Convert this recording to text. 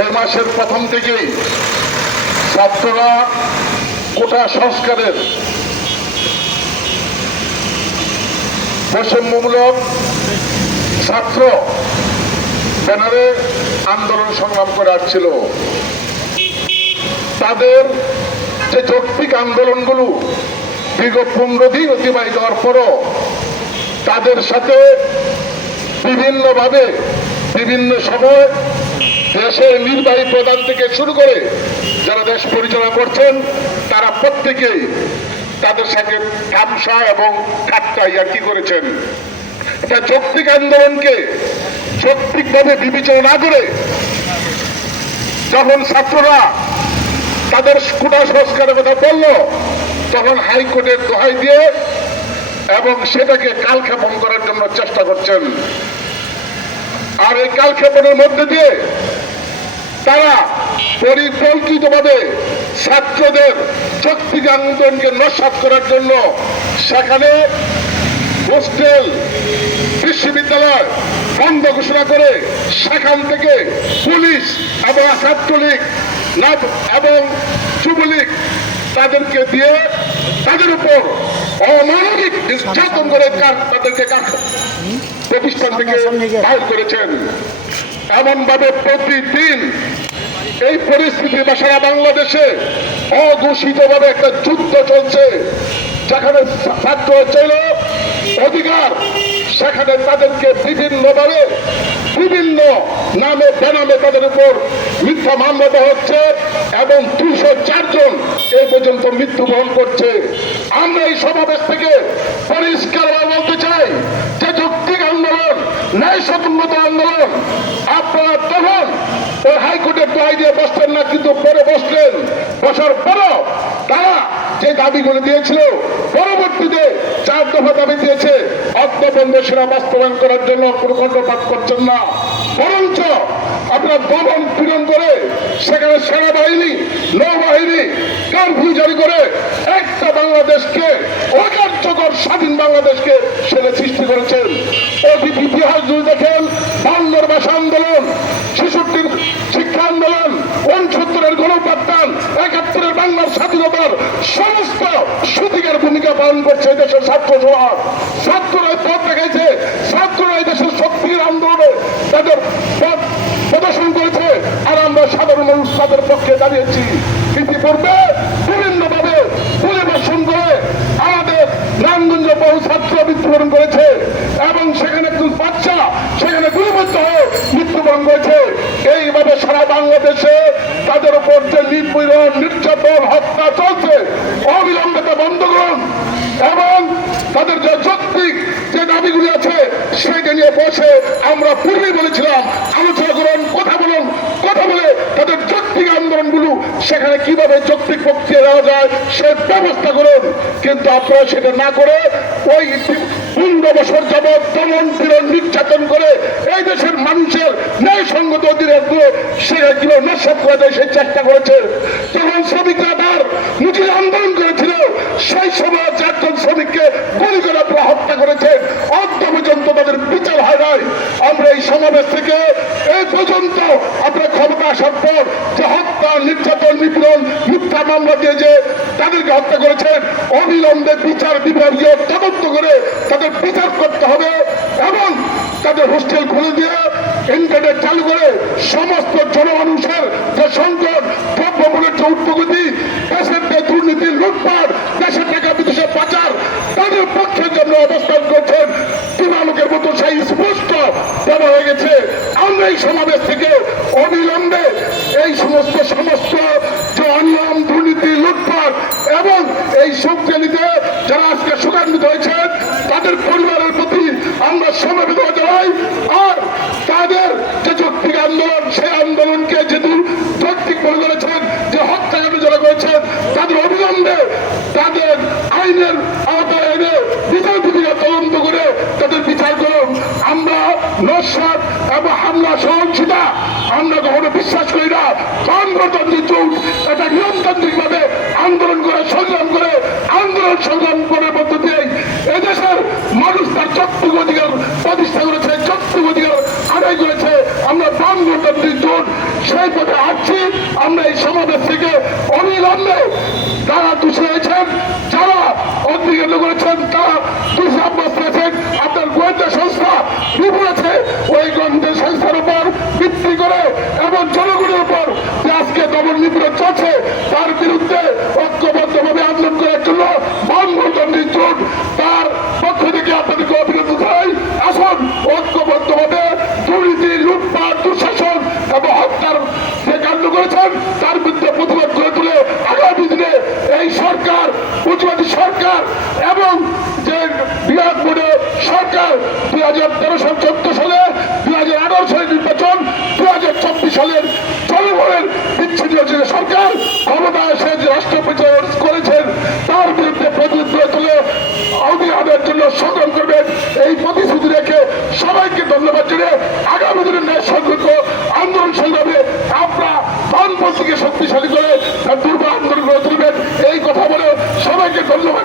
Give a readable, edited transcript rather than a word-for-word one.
এই মাসের প্রথম থেকেই ছাত্ররা কোটা সংস্কারের বৈষম্যমূলক ছাত্র ব্যানারে আন্দোলন সংগ্রাম করে আসছিল। তাদের যে যৌক্তিক আন্দোলনগুলো বিগত 15 দিন অতিবাহিত হওয়ার পরও তাদের সাথে বিভিন্নভাবে বিভিন্ন সময় দেশের নির্বাহী প্রধান থেকে শুরু করে যারা দেশ পরিচালনা করছেন তারা প্রত্যেকেই তাদের সাথে তামসা এবং ঠাট্টা ইয়ার্কি করেছেন। এটা যৌক্তিক আন্দোলনকে যৌক্তিকভাবে বিবেচনা না করে যখন ছাত্ররা তাদের কোটা সংস্কারের কথা বলল তখন হাইকোর্টের দোহাই দিয়ে এবং সেটাকে কালক্ষেপণ করার জন্য চেষ্টা করছেন। আর এই কালক্ষেপণের মধ্যে দিয়ে তারা পরিকল্পিতভাবে ছাত্রদের যৌক্তিক আন্দোলনকে নস্যাৎ করার জন্য সেখানে হোস্টেল বিশ্ববিদ্যালয় বন্ধ ঘোষণা করে সেখান থেকে পুলিশ এবং ছাত্রলীগ এবং যুবলীগ তাদেরকে দিয়ে তাদের উপর অমানবিক নির্যাতন করে তাদেরকে প্রতিষ্ঠান থেকে বাইর করেছেন। এমন ভাবে প্রতিদিন এই পরিস্থিতি বা সারা বাংলাদেশে অঘোষিত ভাবে একটা যুদ্ধ চলছে। যেখানে ছাত্র চাইল অধিকার সেখানে তাদেরকে বিভিন্নভাবে বিভিন্ন নামে বেনামে তাদের উপর মিথ্যা মামলা দেওয়া হচ্ছে এবং 204 জন এই পর্যন্ত মৃত্যুবরণ করছে। আমরা এই সমাবেশ থেকে পরিষ্কারভাবে বলতে চাই যে যৌক্তিক আন্দোলন ন্যায়সম্মত আন্দোলন আপনারা তখন ওই হাইকোর্টের দোহাই দিয়ে বসতেন না, কিন্তু পরে বসলেন। বসার পরও তারা যে দাবিগুলো দিয়েছিল পরবর্তীতে 4 দফা দাবি দিয়েছে অর্থবন্ধ সেনা বাস্তবায়ন করার জন্য কোনো কণ্ঠপাত করছেন না, বরঞ্চ আপনারা দমন পীড়ন করে সেখানে সেনাবাহিনী নৌবাহিনী কারফিউ জারি করে একটা বাংলাদেশকে অকার্যকর স্বাধীন বাংলাদেশকে সেটা সৃষ্টি করেছেন। অতীত ইতিহাস যদি দেখেন 52 ভাষা আন্দোলন, 66 শিক্ষা আন্দোলন, 69 গণপ্রত্যান, 71 বাংলার স্বাধীনতার সমস্ত সূতিকার ভূমিকা পালন করছে দেশের ছাত্র সমাজ। ছাত্ররা পথ দেখাইছে, ছাত্ররা এই দেশের শক্তির আন্দোলনে তাদের পথ প্রদর্শন করেছে আর আমরা সাধারণ মানুষ তাদের পক্ষে দাঁড়িয়েছি। ইতিপূর্বে বিভিন্নভাবে পরিবেশন করে আমাদের নারায়ণগঞ্জ বহু ছাত্র মৃত্যুবরণ করেছে এবং সেখানে একজন বাচ্চা সেখানে গুলিবিদ্ধ হয়ে মৃত্যুবরণ করেছে। এইভাবে সারা বাংলাদেশে তাদের উপর যে নিপীড়ন নির্যাতন হত্যা চলছে অবিলম্বে তা বন্ধ করুন এবং তাদের যে যৌক্তিক যে দাবিগুলি আছে সেটা নিয়ে বসে আমরা পূর্বেই বলেছিলাম আলোচনা করুন, কথা বলুন, কথা বলে তাদের যৌক্তিক আন্দোলনগুলো সেখানে কিভাবে যৌক্তিক প্রক্রিয়া দেওয়া যায় সে ব্যবস্থা করুন। কিন্তু আপনারা সেটা না করে ওই 15 বছর যাবৎ দমন পীড়ন নির্যাতন করে এই দেশের মানুষের ন্যায়সঙ্গত অধিকারগুলো সেগুলো নস্যাৎ করা যায় সেই চেষ্টা করেছে। যখন শ্রমিকরা তার মুজিব আন্দোলন করেছিল সেই সময় 4 জন শ্রমিককে গুলি করে আপনারা হত্যা করেছেন, অন্ত পর্যন্ত তাদের বিচার হয় নাই। আমরা এই সমাবেশ থেকে এই পর্যন্ত আপনারা ক্ষমতা আসার পর যে হত্যা নির্যাতন নিপীড়ন মিথ্যা মামলা দিয়ে যে তাদেরকে হত্যা করেছেন অবিলম্বে বিচার বিভাগীয় তদন্ত করে তাদের বিচার করতে হবে এবং তাদের হোস্টেল খুলে দিয়ে ইন্টারনেট চালু করে সমস্ত জনমানুষের যে সংকট দ্রব্যমূল্যের যে উদ্যোগতি দেশের যে দুর্নীতি লুটপাট দেশের টাকা বিদেশে পাচার তাদের পক্ষে জন্য অবস্থান করছেন দিবালোকের মতো সেই স্পষ্ট দেওয়া হয়ে গেছে। আমরা এই সমাবেশ থেকে অবিলম্বে এই সমস্ত যে অনিয়ম দুর্নীতি লুটপাট এবং এই শক্তিতে যারা আজকে সুগান্বিত হয়েছেন তাদের পরিবারের প্রতি আমরা সমবেদনা জানাই। আর তাদের যে যৌক্তিক আন্দোলন সেই আন্দোলনকে যেহেতু যৌক্তিক মনে করেছেন যে হত্যাকাণ্ড যারা করেছেন তাদের অবিলম্বে তাদের আইনের আওতায় এনে বিচার বিভাগীয় তদন্ত করে তাদের বিচার করুন। আমরা নস্যাৎ এবং হামলা সহযোগিতা আমরা কখনো বিশ্বাস করি না। গণতান্ত্রিক জোট এটা নিয়মতান্ত্রিক ভাবে আন্দোলন করে সংগ্রাম করে আন্দোলন সংগ্রাম করার মধ্য দিয়ে এদেশের মানুষ তার যৌক্তিক অধিকার প্রতিষ্ঠা করেছে, যৌক্তিক অধিকার আদায় করেছে। আমরা গণতান্ত্রিক জোট সেই পথে আসছি। আমরা এই সমাবেশ থেকে অবিলম্বে যারা দোষী হয়েছেন, যারা অধিকার করেছেন, তারা দোষী সাব্যস্ত হয়েছেন, আপনার গোয়েন্দা সংস্থা বিপরেছে ওই গোয়েন্দা সংস্থার উপর ভিত্তি করে এবং জনগণের উপর যে আজকে দমন নিপীড়ন চলছে তার বিরুদ্ধে ঐক্যবদ্ধভাবে আন্দোলন করার জন্য বামপন্থী জোট তার পক্ষ থেকে আপনাদেরকে অভিনন্দন জানাই। আসুন ঐক্যবদ্ধভাবে দুর্নীতি, লুটপাট, দুঃশাসন এবং হত্যার যে কাণ্ড করেছেন তার বিরুদ্ধে প্রতিবাদ করে তুলে আগামী দিনে এই সরকার, প্রতিবাদী সরকার এবং যে বিরাট বোর্ডে সরকার 2013-14 সালে, 2018 সালের নির্বাচন, 2024 সালের জনগণের বিচ্ছিন্ন যে সরকার ক্ষমতা এসে যে রাষ্ট্র পরিচালনা করেছেন তার বিরুদ্ধে প্রতিরোধ করে তুলে অভিযানের জন্য সংগ্রাম করবেন এই প্রতিশ্রুতি রেখে সবাইকে ধন্যবাদ জানিয়ে আগামী দিনের ন্যায় সংগ্রহ আন্দোলন সংগ্রামে আমরা বামপন্থীকে শক্তিশালী করে দুর্বল আন্দোলন করে তুলবেন এই কথা বলে সবাইকে ধন্যবাদ।